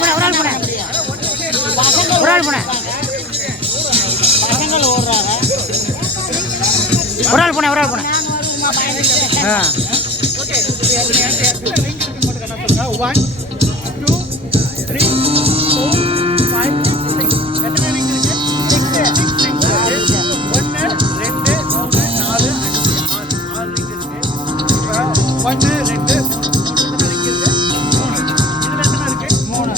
போனேன் ஒரு ஆள் போனேன் பசங்கள் ஓடுறாங்க. ஒரு ஆள் போனேன் ஆ ஓகே. 1 2 3 4 5 6 எத்தனை ரிங் இருக்கு? 6 1 2 3 4 5 6 ரிங் இருக்கு. இப்போ 1 2 3 ரிங் இருக்கு. 3 இதுல எத்தனை இருக்கு? 3.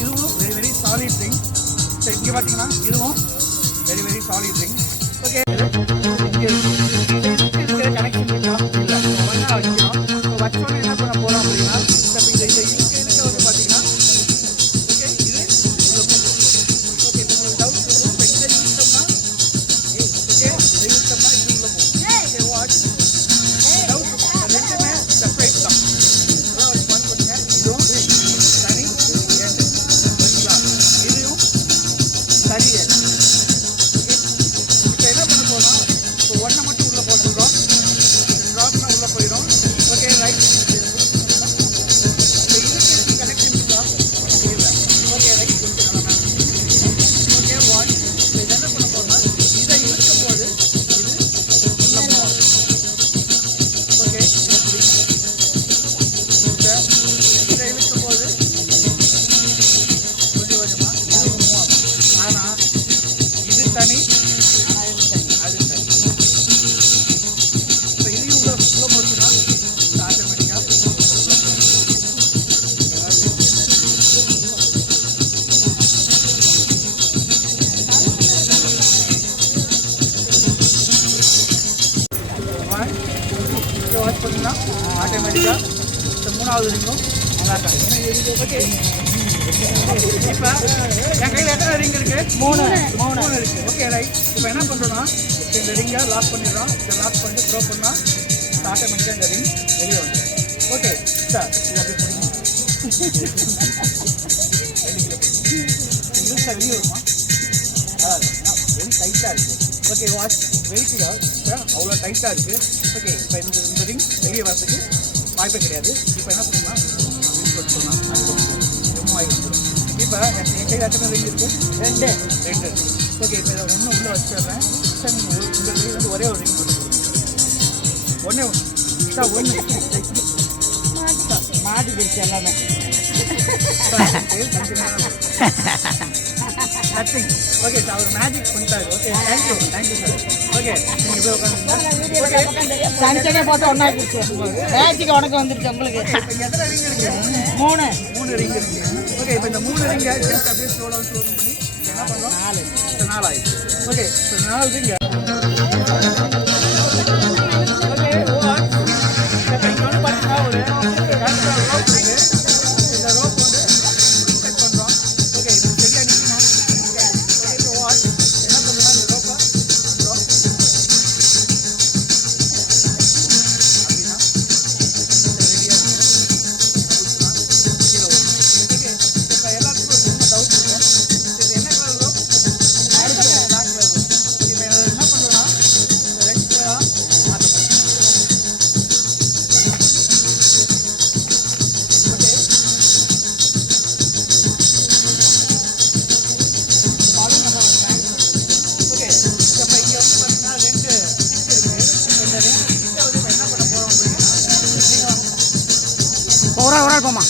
இதுவும் வெரி வெரி சாலிட் ரிங். சரி, இங்கே பார்த்தீங்கன்னா இதுவும் very very solid ring. Okay, இருக்கிற கனெக்ஷன் இருக்கா? இல்லை, ஒன்றா வைக்கிறோம். இப்போ வச்சோன்னே என்ன பண்ண போகிறோம் அப்படின்னா, இப்போ இதை இருக்க வந்து பார்த்தீங்கன்னா ஓகே, இது உள்ள போகும். ஓகே, இப்போ உங்களுக்கு டவுட் இருக்கும். இப்போ இதை யூஸ் பண்ணால் இது உள்ள போகும். ஓகே, வாட் டவுட் இருக்கும். ரெண்டுமே செப்பரேட் தான். இதெல்லாம் ஒரு ஒன் பண்ணுங்க. இதுவும் தனி எண்டு. ஓகேங்களா? இதுவும் தனி எண்டு. ஓகே, இப்போ என்ன பண்ண போகிறோம்? இப்போ ஒன்றை மட்டும் உள்ளே போட்டுருக்கோம். ட்ராப்னா உள்ளே போயிடும். Okay, right. இப்போ இதுக்கு கனெக்ஷன் இருக்கா? இல்லை. Okay, right. கொஞ்சம் நல்லா ஓகே, வாட் இப்போ இதை என்ன பண்ண போகிறோம்னா, இதை இழுக்கும் போது இது உள்ளே போகும். ஓகே, எப்படி இதை இழுக்கும் போது கொஞ்சம் கொஞ்சமாக இது மூவ் ஆகும். ஆனால் இது தனி, அது தனி. இப்போ இதையும் உள்ள போச்சுன்னா ஆட்டோமேட்டிக்காக வாட்ச் பண்ணிங்கன்னா ஆட்டோமேட்டிக்காக இந்த மூணாவது ரிங்கும் நல்லா இருக்காங்க. ஓகே, இப்போ என் கையில் எத்தனை ரிங் இருக்குது? 3 இருக்குது. Okay, right. இப்போ என்ன பண்ணுறோன்னா, இந்த ரிங்கை லாக் பண்ணிடுறோம். இதை லாக் பண்ணிட்டு த்ரோ பண்ணால் ஆட்டோமேட்டிக்காக இந்த ரிங் வெளியே வந்துடும். ஓகே சார், இது அப்படியே பிடிக்கும். இது சார் வெளியே வருமா? அதாவது வெரி டைட்டாக இருக்குது. ஓகே, வாட்ச் வெயிட்டியாக சார் அவ்வளோ டைட்டாக இருக்குது. ஓகே, இப்போ இந்த ரிங் வெளியே வரதுக்கு வாய்ப்பே கிடையாது. இப்போ என்ன பண்ணணும்னா, ரிங் போட்டு சொன்னால் அது ரிமூவ் ஆகி வந்துடும். இப்போ என் கையில் எத்தனை ரிங் இருக்குது? 2 இருக்குது. ஓகே, இப்போ இதை ஒன்று உள்ளே வச்சிடுறேன். சார் நீங்கள் உங்கள் கையில் வந்து ஒரே ஒரு ரிங் போட்டு ஒன்றே ஒன்று சார். மாட்டி பிடிச்சி எல்லாமே நத்திங். ஓகே சார், அவர் மேஜிக் பண்ணிட்டாரு. Okay, thank you sir. ஓகே, நீங்கள் போய் உட்காந்துங்க. தனித்தனியாக போட்டு ஒன்றா பிடிச்சி மேட்சிக்கு உனக்கு வந்துருச்சு உங்களுக்கு. இப்போ எத்தனை ரிங் இருக்குது? 3 ரிங் இருக்குது. ஓகே, இப்போ இந்த 3 ரிங்கை ஜஸ்ட் அப்படியே ஸ்லோ பண்ணி என்ன பண்ணுறோம்? 4 ஆயிடுச்சு. ஓகே, இப்போ 4 ரிங்க. Okay, watch. இப்போ இங்கே வந்து பார்த்தீங்கன்னா ஒரு ரோப் இருக்குது. இந்த ரோப் வந்து கட் பண்ணுறோம். ஓகே, இது சரியாக நிற்கணும். ஓகே, இப்போ வாட்ச் என்ன பண்ணுறோம்னா, இந்த ரோப்பை பண்ணுறோம் அப்படின்னா ரெடியாக கீழே வரும். ஓகே, இப்போ எல்லாத்துக்கும் ஒரு சின்ன டவுட் இருக்கும். இது என்ன colour rope? Black colour rope. இப்போ என்ன பண்ணுறோன்னா, இந்த ரெட் கலராக மாற்ற போகிறோம். ஓகே, பலூன் நம்ம ஓகே, இப்போ இங்கே வந்து பார்த்தீங்கன்னா 2 ஸ்டிக் இருக்குது. இந்த 2 ஸ்டிக்கை வந்து இப்போ என்ன பண்ண போகிறோம் அப்படின்னா, நீங்கள் ஒரு ஆள் போமா.